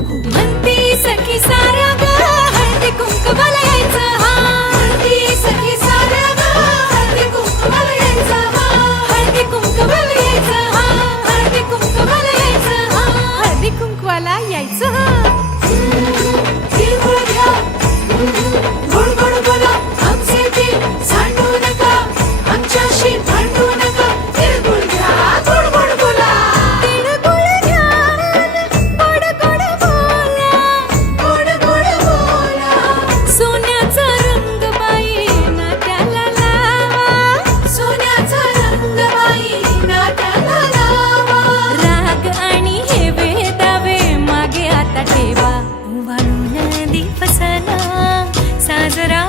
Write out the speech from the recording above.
म्हणती सखी साऱ्या ग हळदी कुंकवाला यायचं हा म्हणती सखी साऱ्या ग हळदी कुंकवाला यायचं हा हळदी कुंकवाला यायचं हा हळदी कुंकवाला यायचं हा हळदी कुंकवाला यायचं हा तिळगुळ घ्या गोड गोड बोला आमचे ते सांडू नका आमच्याशी भांडू नका तिळगुळ घ्या गोड गोड बोला तिळगुळ घ्या गोड गोड बोला गोड गोड बोला सोन्याचा रंग बाई नात्याला लावा सोन्याचा रंग बाई नात्याला लावा राग आणि हे वेदावे मागे आता ठेवा उभारून दिवसाला साजरा